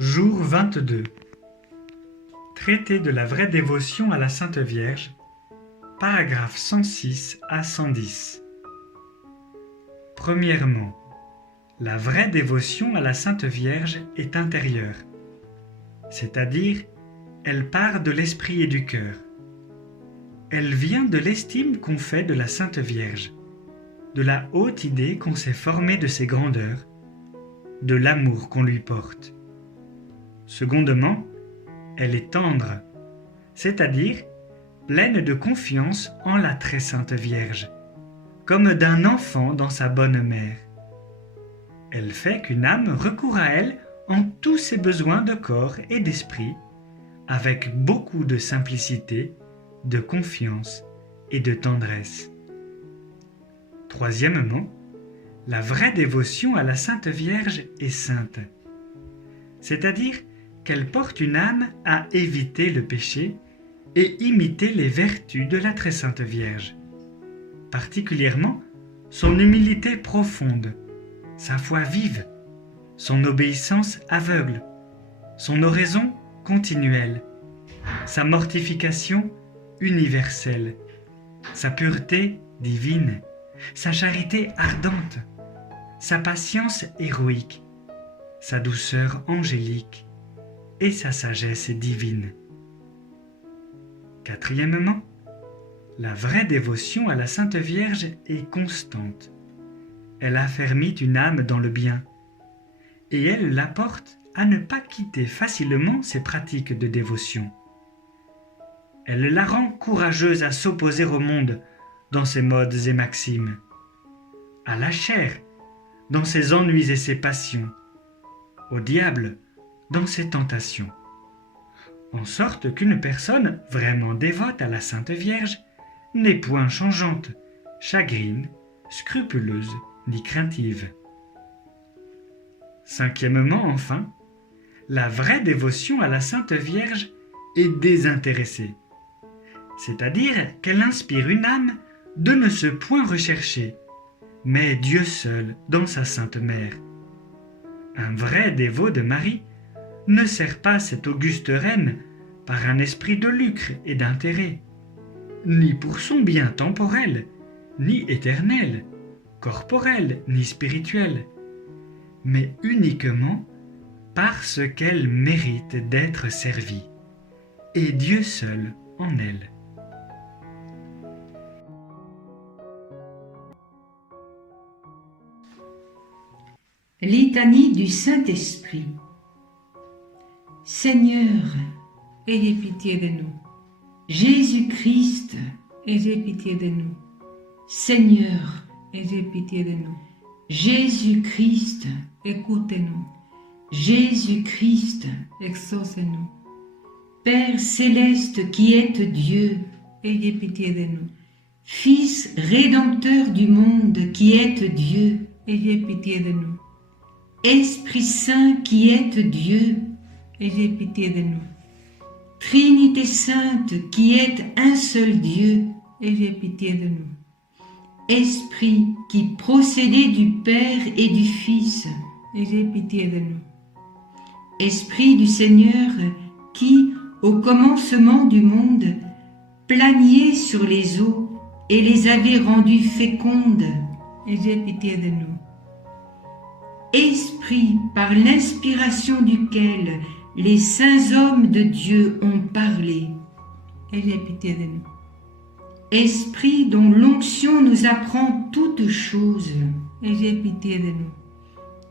Jour 22. Traité de la vraie dévotion à la Sainte Vierge, paragraphes 106 à 110. Premièrement, la vraie dévotion à la Sainte Vierge est intérieure, c'est-à-dire elle part de l'esprit et du cœur. Elle vient de l'estime qu'on fait de la Sainte Vierge, de la haute idée qu'on s'est formée de ses grandeurs, de l'amour qu'on lui porte. Secondement, elle est tendre, c'est-à-dire pleine de confiance en la très sainte Vierge, comme d'un enfant dans sa bonne mère. Elle fait qu'une âme recourt à elle en tous ses besoins de corps et d'esprit, avec beaucoup de simplicité, de confiance et de tendresse. Troisièmement, la vraie dévotion à la Sainte Vierge est sainte, c'est-à-dire qu'elle porte une âme à éviter le péché et imiter les vertus de la très sainte Vierge, particulièrement son humilité profonde, sa foi vive, son obéissance aveugle, son oraison continuelle, sa mortification universelle, sa pureté divine, sa charité ardente, sa patience héroïque, sa douceur angélique et sa sagesse divine. Quatrièmement, la vraie dévotion à la Sainte Vierge est constante. Elle affermit une âme dans le bien et elle l'apporte à ne pas quitter facilement ses pratiques de dévotion. Elle la rend courageuse à s'opposer au monde dans ses modes et maximes, à la chair dans ses ennuis et ses passions, au diable dans ses tentations, en sorte qu'une personne vraiment dévote à la Sainte Vierge n'est point changeante, chagrine, scrupuleuse ni craintive. Cinquièmement, enfin, la vraie dévotion à la Sainte Vierge est désintéressée, c'est-à-dire qu'elle inspire une âme de ne se point rechercher, mais Dieu seul dans sa Sainte Mère. Un vrai dévot de Marie ne sert pas cette auguste reine par un esprit de lucre et d'intérêt, ni pour son bien temporel, ni éternel, corporel, ni spirituel, mais uniquement parce qu'elle mérite d'être servie, et Dieu seul en elle. Litanie du Saint-Esprit. Seigneur, ayez pitié de nous. Jésus-Christ, Ayez pitié de nous. Seigneur, Ayez pitié de nous. Jésus-Christ, Écoutez-nous. Jésus-Christ, Exaucez-nous. Père céleste qui êtes Dieu, Ayez pitié de nous. Fils rédempteur du monde qui êtes Dieu, Ayez pitié de nous. Esprit Saint qui êtes Dieu, Ayez pitié de nous. Trinité Sainte qui êtes un seul Dieu, Ayez pitié de nous. Esprit qui procédez du Père et du Fils, Ayez pitié de nous. Esprit du Seigneur qui, au commencement du monde, planiez sur les eaux et les avez rendues fécondes, Ayez pitié de nous. Esprit par l'inspiration duquel les saints hommes de Dieu ont parlé, Ayez pitié de nous. Esprit dont l'onction nous apprend toutes choses, Ayez pitié de nous.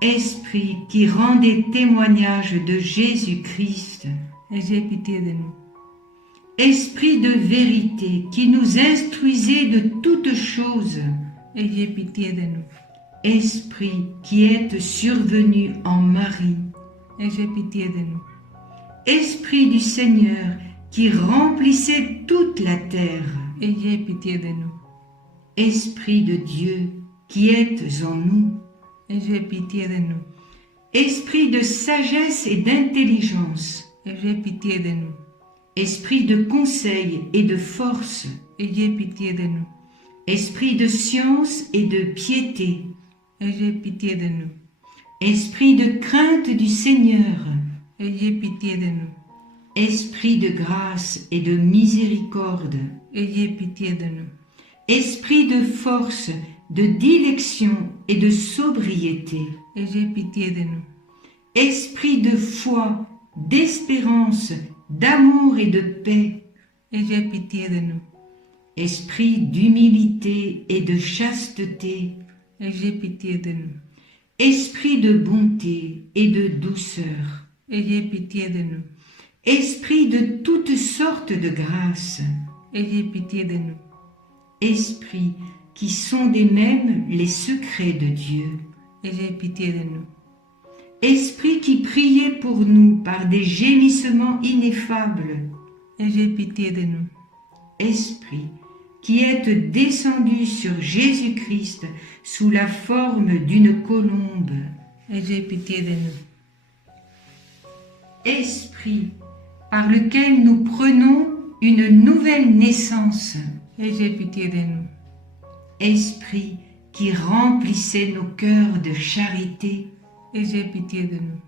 Esprit qui rendait témoignage de Jésus-Christ, Ayez pitié de nous. Esprit de vérité qui nous instruisait de toutes choses, Ayez pitié de nous. Esprit qui êtes survenu en Marie, Ayez pitié de nous. Esprit du Seigneur qui remplissait toute la terre, Ayez pitié de nous. Esprit de Dieu qui êtes en nous, Ayez pitié de nous. Esprit de sagesse et d'intelligence, Ayez pitié de nous. Esprit de conseil et de force, Ayez pitié de nous. Esprit de science et de piété, Ayez pitié de nous. Esprit de crainte du Seigneur, ayez pitié de nous. Esprit de grâce et de miséricorde, Ayez pitié de nous. esprit de force, de dilection et de sobriété, Ayez pitié de nous. esprit de foi, d'espérance, d'amour et de paix, Ayez pitié de nous. esprit d'humilité et de chasteté, Ayez pitié de nous. esprit de bonté et de douceur, Ayez pitié de nous. esprit de toutes sortes de grâces, Ayez pitié de nous. esprit qui sondez même les secrets de Dieu, Ayez pitié de nous. esprit qui priez pour nous par des gémissements ineffables, Ayez pitié de nous. esprit qui êtes descendu sur Jésus-Christ sous la forme d'une colombe, Ayez pitié de nous. esprit par lequel nous prenons une nouvelle naissance, Ayez pitié de nous. esprit qui remplissait nos cœurs de charité, Ayez pitié de nous.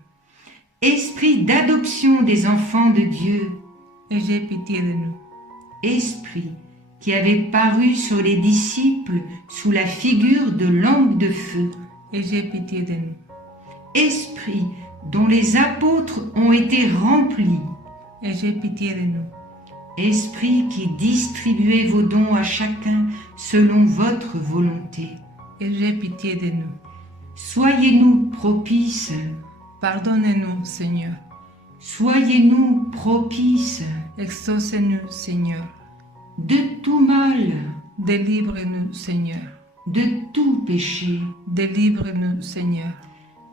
esprit d'adoption des enfants de Dieu, Ayez pitié de nous. esprit qui avait paru sur les disciples sous la figure de lampe de feu, Ayez pitié de nous. esprit dont les apôtres ont été remplis, Ayez pitié de nous. esprit qui distribuez vos dons à chacun selon votre volonté. Ayez pitié de nous. Soyez-nous propices, Pardonnez-nous, Seigneur. soyez-nous propices Exaucez-nous, Seigneur. de tout mal, Délivre-nous, Seigneur. de tout péché, Délivre-nous, Seigneur.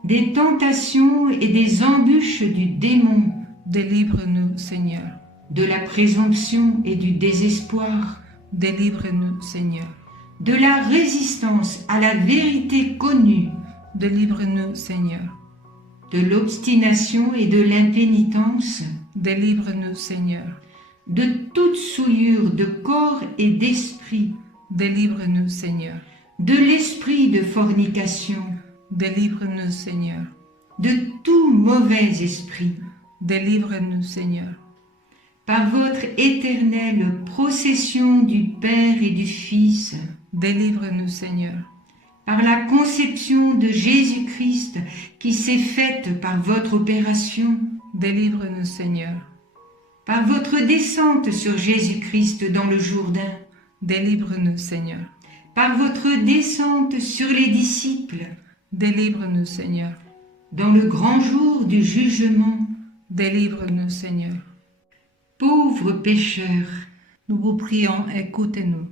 des tentations et des embûches du démon, Délivre-nous, Seigneur. de la présomption et du désespoir, Délivre-nous, Seigneur. de la résistance à la vérité connue, Délivre-nous, Seigneur. de l'obstination et de l'impénitence, Délivre-nous, Seigneur. de toute souillure de corps et d'esprit, Délivre-nous, Seigneur. de l'esprit de fornication, Délivre-nous, Seigneur. de tout mauvais esprit, Délivre-nous, Seigneur. par votre éternelle procession du Père et du Fils, Délivre-nous, Seigneur. par la conception de Jésus-Christ qui s'est faite par votre opération, Délivre-nous, Seigneur. par votre descente sur Jésus-Christ dans le Jourdain, Délivre-nous, Seigneur. par votre descente sur les disciples, Délivre-nous, Seigneur. dans le grand jour du jugement. Délivre-nous, Seigneur. Pauvres pécheurs, Nous vous prions, écoutez-nous.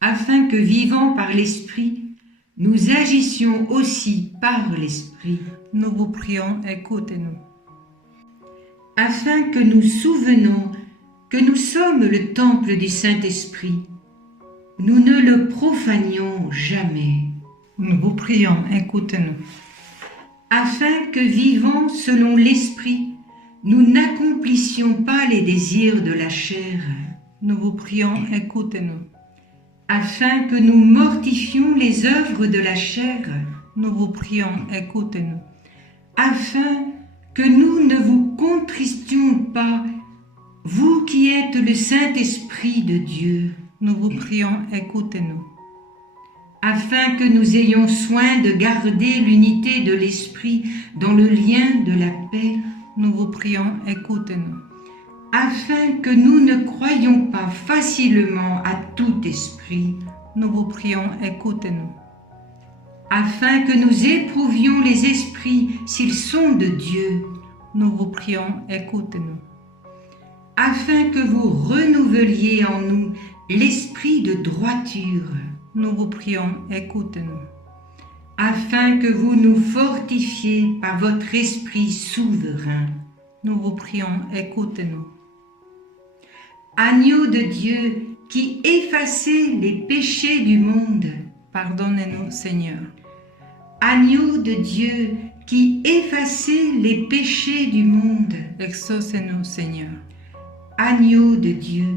afin que vivant par l'Esprit, nous agissions aussi par l'Esprit, Nous vous prions, écoutez-nous. afin que nous souvenons que nous sommes le temple du Saint-Esprit. Nous ne le profanions jamais, Nous vous prions, écoutez-nous. afin que vivant selon l'Esprit, nous n'accomplissions pas les désirs de la chair, Nous vous prions, écoutez-nous. afin que nous mortifions les œuvres de la chair, Nous vous prions, écoutez-nous. afin que nous ne vous contristions pas, vous qui êtes le Saint-Esprit de Dieu, Nous vous prions, écoutez-nous. afin que nous ayons soin de garder l'unité de l'Esprit dans le lien de la paix, Nous vous prions, écoutez-nous. afin que nous ne croyions pas facilement à tout esprit, Nous vous prions, écoutez-nous. afin que nous éprouvions les esprits s'ils sont de Dieu, Nous vous prions, écoutez-nous. afin que vous renouveliez en nous l'esprit de droiture, Nous vous prions, écoutez-nous. afin que vous nous fortifiez par votre esprit souverain. Nous vous prions, écoutez-nous. Agneau de Dieu qui effacez les péchés du monde, Pardonnez-nous, Seigneur. agneau de Dieu qui effacez les péchés du monde, Exaucez-nous, Seigneur. agneau de Dieu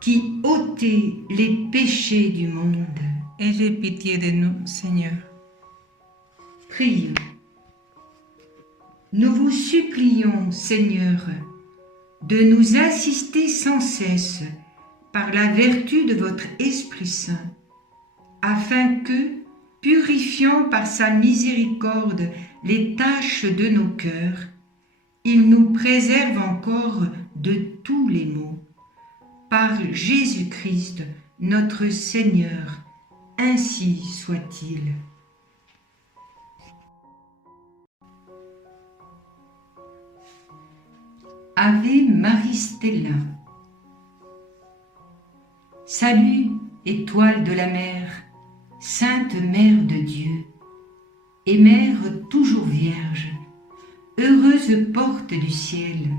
qui ôtez les péchés du monde. Ayez pitié de nous, Seigneur. Prions. Nous vous supplions, Seigneur, de nous assister sans cesse par la vertu de votre Esprit Saint, afin que, purifiant par sa miséricorde les taches de nos cœurs, il nous préserve encore de tous les maux. Par Jésus-Christ, notre Seigneur, ainsi soit-il. Ave Marie Stella. Salut, étoile de la mer, Sainte Mère de Dieu, et Mère toujours Vierge, heureuse porte du ciel.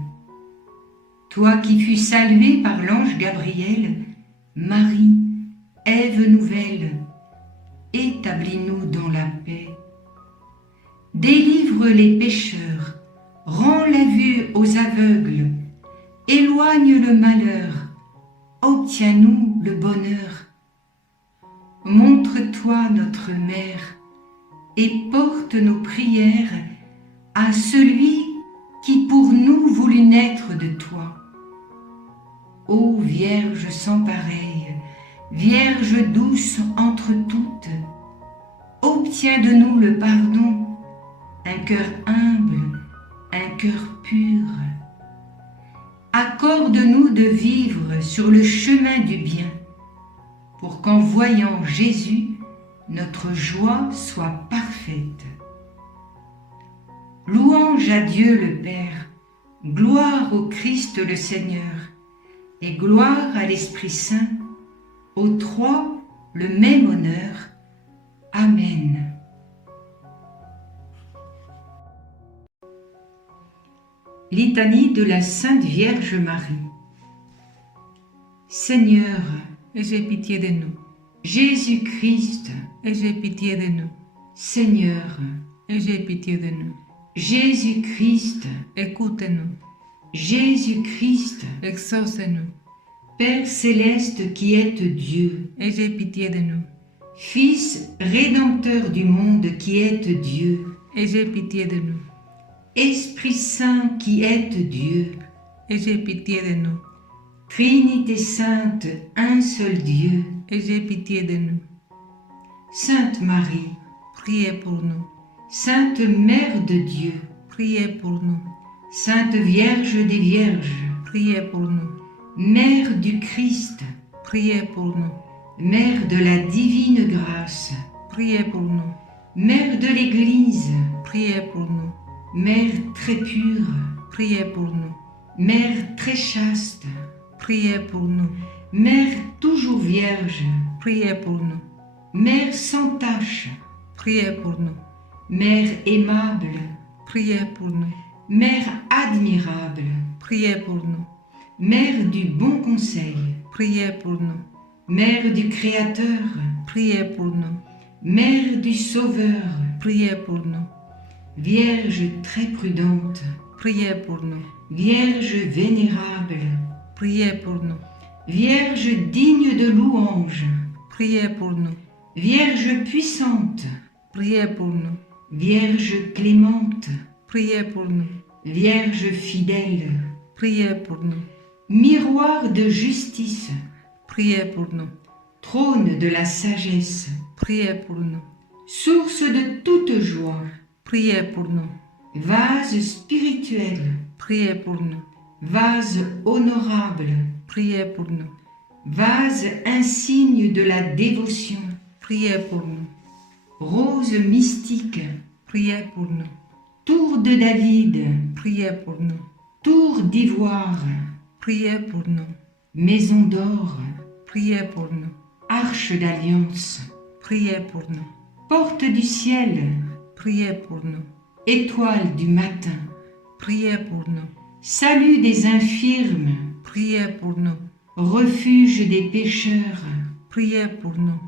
Toi qui fus saluée par l'ange Gabriel, Marie, Ève nouvelle, établis-nous dans la paix. Délivre les pécheurs, rends la vue aux aveugles, éloigne le malheur, obtiens-nous le bonheur. Montre-toi notre Mère et porte nos prières à celui qui pour nous voulut naître de toi. Ô Vierge sans pareille, Vierge douce entre toutes, obtiens de nous le pardon, un cœur humble, un cœur pur. Accorde-nous de vivre sur le chemin du bien, pour qu'en voyant Jésus, notre joie soit parfaite. Louange à Dieu le Père, gloire au Christ le Seigneur, et gloire à l'Esprit Saint, aux trois le même honneur. Amen. Litanie de la Sainte Vierge Marie. Seigneur, Aie pitié de nous. Jésus-Christ, Aie pitié de nous. Seigneur, Aie pitié de nous. Jésus-Christ, Écoute-nous. Jésus-Christ, Exauce-nous. Père céleste qui êtes Dieu, Aie pitié de nous. Fils rédempteur du monde qui êtes Dieu, Aie pitié de nous. Esprit Saint qui êtes Dieu, Aie pitié de nous. Trinité sainte, un seul Dieu, Aie pitié de nous. Sainte Marie, Priez pour nous. Sainte Mère de Dieu, Priez pour nous. Sainte Vierge des Vierges, Priez pour nous. Mère du Christ, Priez pour nous. Mère de la divine grâce, Priez pour nous. Mère de l'Église, Priez pour nous. Mère très pure, Priez pour nous. Mère très chaste, Priez pour nous. Mère toujours vierge, Priez pour nous. Mère sans tache, Priez pour nous. Mère aimable, Priez pour nous. Mère admirable, Priez pour nous. Mère du bon conseil, Priez pour nous. Mère du Créateur, Priez pour nous. Mère du Sauveur, Priez pour nous. Vierge très prudente, Priez pour nous. Vierge vénérable, Priez pour nous. Vierge digne de louange, Priez pour nous. Vierge puissante, Priez pour nous. Vierge clémente, Priez pour nous. Vierge fidèle, Priez pour nous. miroir de justice, Priez pour nous. trône de la sagesse, Priez pour nous. source de toute joie, Priez pour nous. vase spirituel, Priez pour nous. vase honorable, Priez pour nous. vase insigne de la dévotion, Priez pour nous. rose mystique, Priez pour nous. tour de David, Priez pour nous. tour d'ivoire, Priez pour nous. maison d'or, Priez pour nous. arche d'alliance, Priez pour nous. porte du ciel, Priez pour nous. étoile du matin, Priez pour nous. salut des infirmes, Priez pour nous. refuge des pécheurs, Priez pour nous.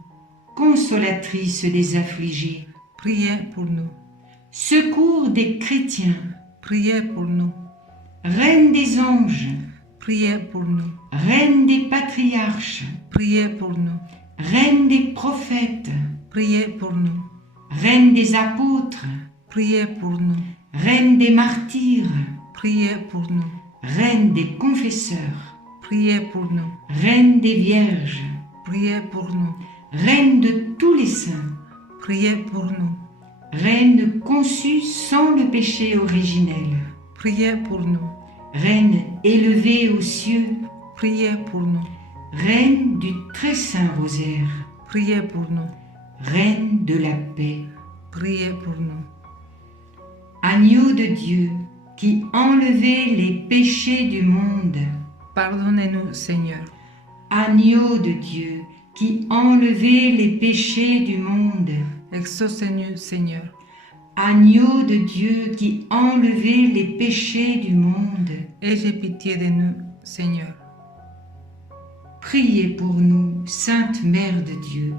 consolatrice des affligés, Priez pour nous. secours des chrétiens, Priez pour nous. reine des anges, Priez pour nous. reine des patriarches, Priez pour nous. reine des prophètes, Priez pour nous. reine des apôtres, Priez pour nous. Reine des martyrs, priez pour nous. Reine des confesseurs, Priez pour nous. Reine des vierges, Priez pour nous. Reine de tous les saints, Priez pour nous. Reine conçue sans le péché originel, Priez pour nous. Reine élevée aux cieux, Priez pour nous. Reine du très saint rosaire, Priez pour nous. Reine de la paix, Priez pour nous. Agneau de Dieu, qui enlevez les péchés du monde, Pardonnez-nous, Seigneur. Agneau de Dieu, qui enlevez les péchés du monde, Exaucez-nous, Seigneur. Agneau de Dieu, qui enlevez les péchés du monde, Ayez pitié de nous, Seigneur. priez pour nous, Sainte Mère de Dieu,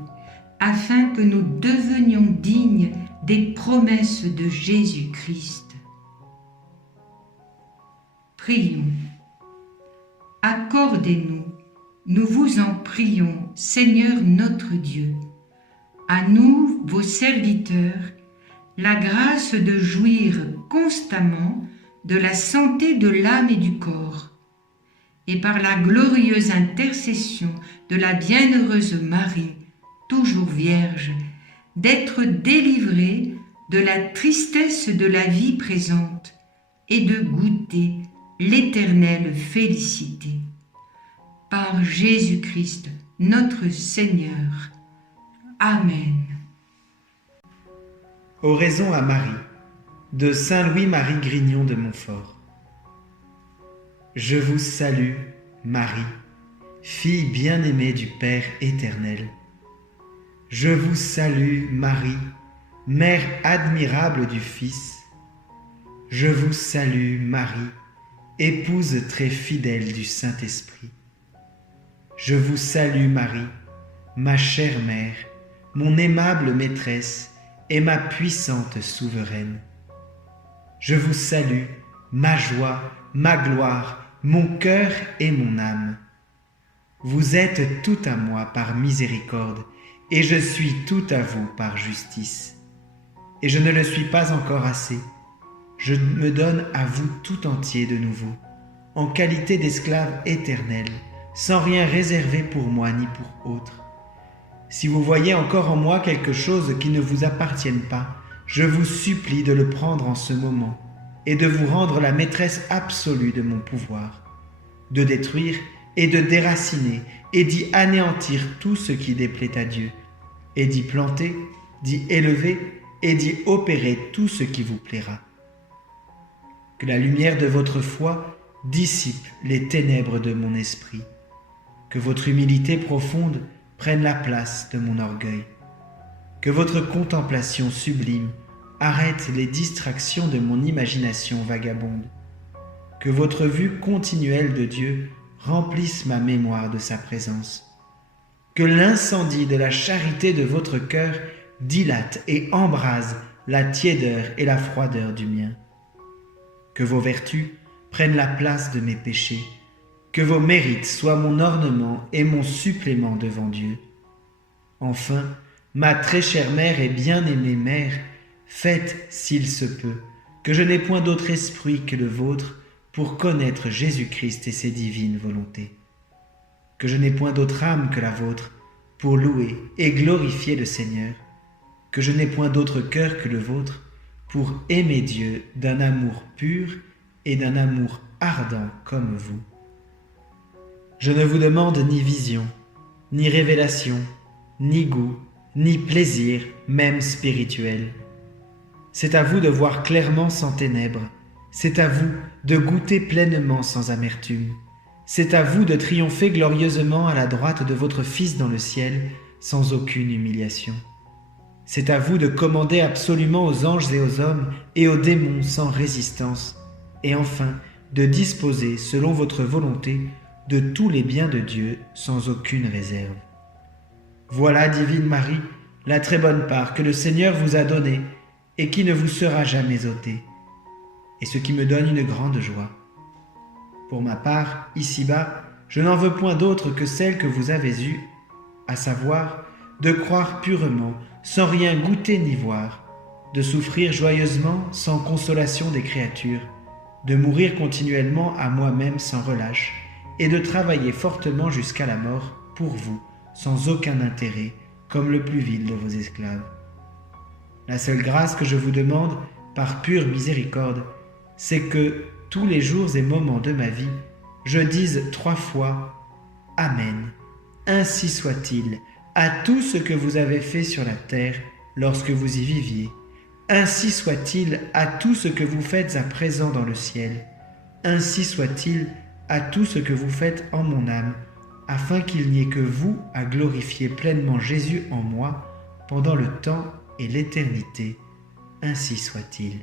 afin que nous devenions dignes des promesses de Jésus-Christ. Prions. Accordez-nous, nous vous en prions, Seigneur notre Dieu, à nous, vos serviteurs, la grâce de jouir constamment de la santé de l'âme et du corps, et par la glorieuse intercession de la bienheureuse Marie, toujours vierge, d'être délivrés de la tristesse de la vie présente et de goûter l'éternelle félicité. Par Jésus-Christ, notre Seigneur. Amen. Oraison à Marie, de Saint Louis-Marie Grignon de Montfort. Je vous salue, Marie, fille bien-aimée du Père éternel. Je vous salue, Marie, mère admirable du Fils. Je vous salue, Marie, épouse très fidèle du Saint-Esprit. Je vous salue, Marie, ma chère mère, mon aimable maîtresse et ma puissante souveraine. Je vous salue, ma joie, ma gloire, mon cœur et mon âme. Vous êtes tout à moi par miséricorde, et je suis tout à vous par justice. Et je ne le suis pas encore assez. Je me donne à vous tout entier de nouveau, en qualité d'esclave éternel, sans rien réserver pour moi ni pour autre. Si vous voyez encore en moi quelque chose qui ne vous appartienne pas, je vous supplie de le prendre en ce moment et de vous rendre la maîtresse absolue de mon pouvoir, de détruire et de déraciner et d'y anéantir tout ce qui déplaît à Dieu, et d'y planter, d'y élever et d'y opérer tout ce qui vous plaira. Que la lumière de votre foi dissipe les ténèbres de mon esprit, que votre humilité profonde prenne la place de mon orgueil, que votre contemplation sublime arrête les distractions de mon imagination vagabonde, que votre vue continuelle de Dieu remplisse ma mémoire de sa présence, que l'incendie de la charité de votre cœur dilate et embrase la tiédeur et la froideur du mien, que vos vertus prennent la place de mes péchés, que vos mérites soient mon ornement et mon supplément devant Dieu. Enfin, ma très chère mère et bien-aimée mère, faites, s'il se peut, que je n'ai point d'autre esprit que le vôtre pour connaître Jésus-Christ et ses divines volontés, que je n'ai point d'autre âme que la vôtre pour louer et glorifier le Seigneur, que je n'ai point d'autre cœur que le vôtre pour aimer Dieu d'un amour pur et d'un amour ardent comme vous. Je ne vous demande ni vision, ni révélation, ni goût, ni plaisir, même spirituel. C'est à vous de voir clairement sans ténèbres, c'est à vous de goûter pleinement sans amertume, c'est à vous de triompher glorieusement à la droite de votre Fils dans le ciel sans aucune humiliation. C'est à vous de commander absolument aux anges et aux hommes et aux démons sans résistance, et enfin de disposer selon votre volonté de tous les biens de Dieu sans aucune réserve. Voilà, divine Marie, la très bonne part que le Seigneur vous a donnée et qui ne vous sera jamais ôtée, et ce qui me donne une grande joie. Pour ma part, ici-bas, je n'en veux point d'autre que celle que vous avez eue, à savoir de croire purement, sans rien goûter ni voir, de souffrir joyeusement sans consolation des créatures, de mourir continuellement à moi-même sans relâche, et de travailler fortement jusqu'à la mort pour vous, sans aucun intérêt, comme le plus vil de vos esclaves. La seule grâce que je vous demande, par pure miséricorde, c'est que, tous les jours et moments de ma vie, je dise 3 fois « Amen, ainsi soit-il, à tout ce que vous avez fait sur la terre lorsque vous y viviez. Ainsi soit-il à tout ce que vous faites à présent dans le ciel. Ainsi soit-il à tout ce que vous faites en mon âme, afin qu'il n'y ait que vous à glorifier pleinement Jésus en moi pendant le temps et l'éternité. Ainsi soit-il. »